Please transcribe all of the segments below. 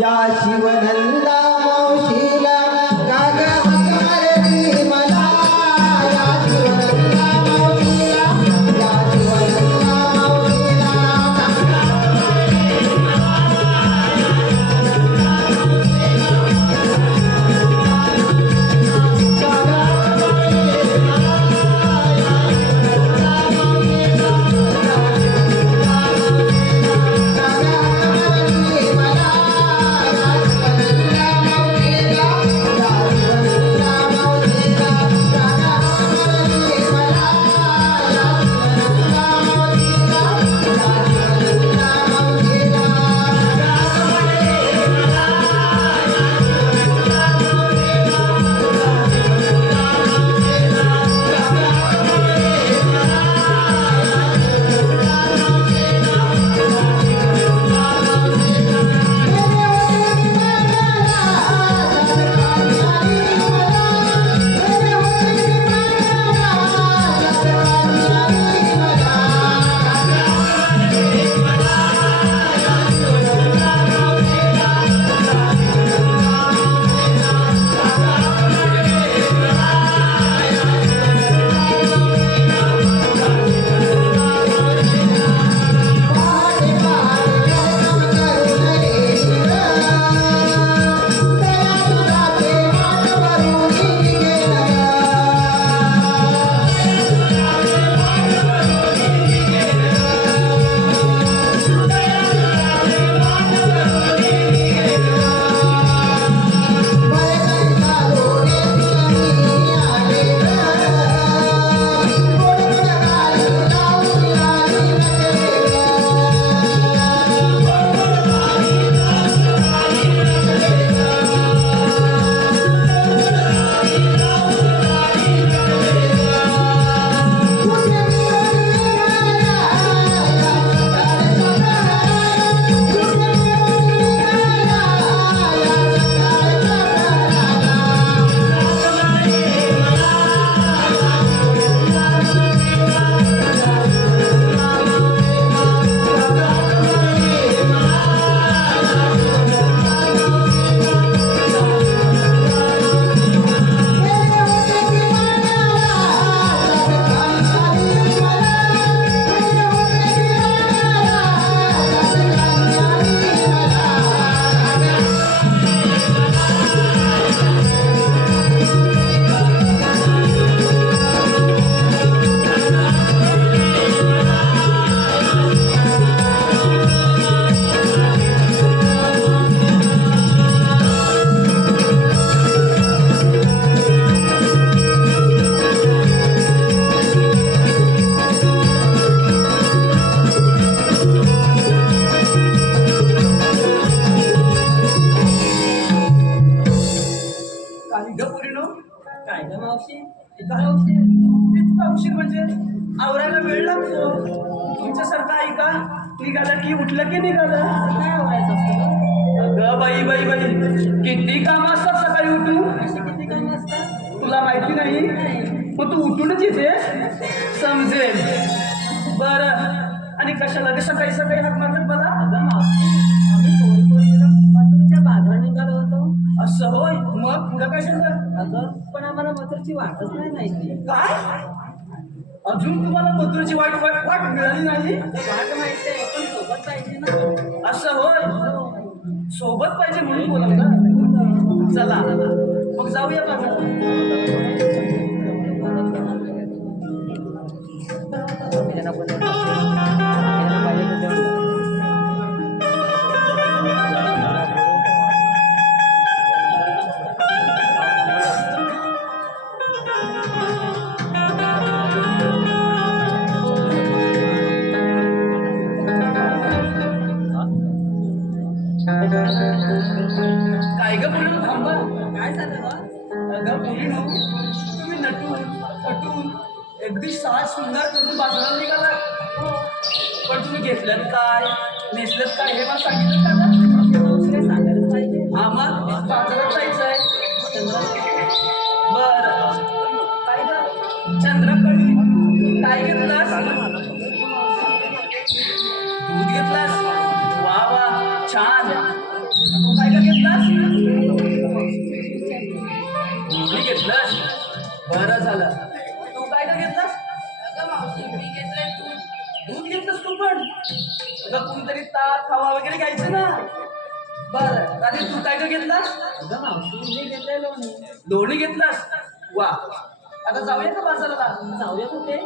या शिवनंदा इतका उशीर इतका उशीर म्हणजे आवरायला वेळ लागतो. तुमच्यासारखं ऐका निघालं की उठलं की निघालं? काय असतं अगं बाई बाई बाई किती काम असतात सकाळी उठून? किती कामं असतात? तुला माहिती नाही? मग तू उठूनच येते समजेल. बर. आणि कशाला सकाळी सकाळी हाक मारतात मला असं होय. मग पुढं काय सांगतात अगं पण आम्हाला मथुरची वाटच नाही माहिती. काय? अजून तुम्हाला मथुरची वाट वाट वाट मिळाली नाही? वाट माहिती आहे पण सोबत पाहिजे ना. असं होय? सोबत पाहिजे म्हणून बोलत चला. मग जाऊया बाजारात मुलीनो तुम्ही नटून पटून अगदी साज सुंदर करून बाजारात निघाला पण तुम्ही घेतलं काय? नेसलं काय? हे मला सांगितलं का? आम्हाला बाजारात जायचं आहे बर. काय ग? चंद्रकडी काय घेतलास? दूध घेतलास? वा वा. छान. तू काय का घेतलास? घेतलास बरं झालं. तू काय का घेतलास? अगं मावशी मी घेतलंय दूध. दूध घेतलंस तू पण? अगं कोणतरी ताक हवा वगैरे घ्यायचं ना. बरं. राधी तू काय का घेतलास? अगं मावशी मी घेतलंय लोणी. लोणी घेतलास? वा. आता जाऊया का बाजाराला? जाऊया कुठे?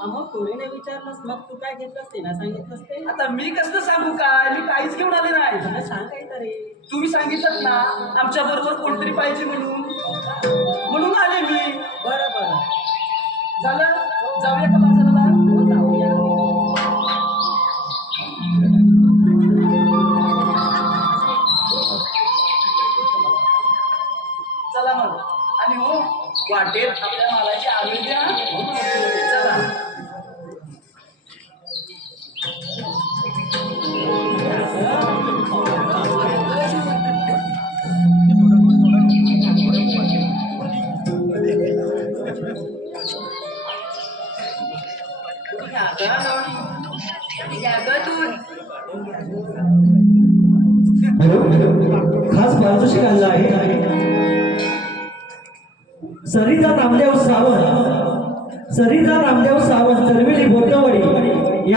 अमोल पोरीने विचारलंस? मग तू काय घेतलंस? ते ना सांगितलंस ते? आता मी कसं सांगू काय? मी काहीच घेऊन आले नाही. मला सांग काहीतरी. तुम्ही सांगितलं ना आमच्या बरोबर कोणतरी पाहिजे म्हणून. म्हणून आले मी. बरं बरं. झालं? जाऊया का बाजाराला? हो जाऊया. चला मग. आणि हो वाटेत आपल्या मालाची आवड द्या चला. खास पारितोषिक आणलं आहे. सरिता रामदेव सावंत. सरिता रामदेव सावंत तरवेली बोटवडी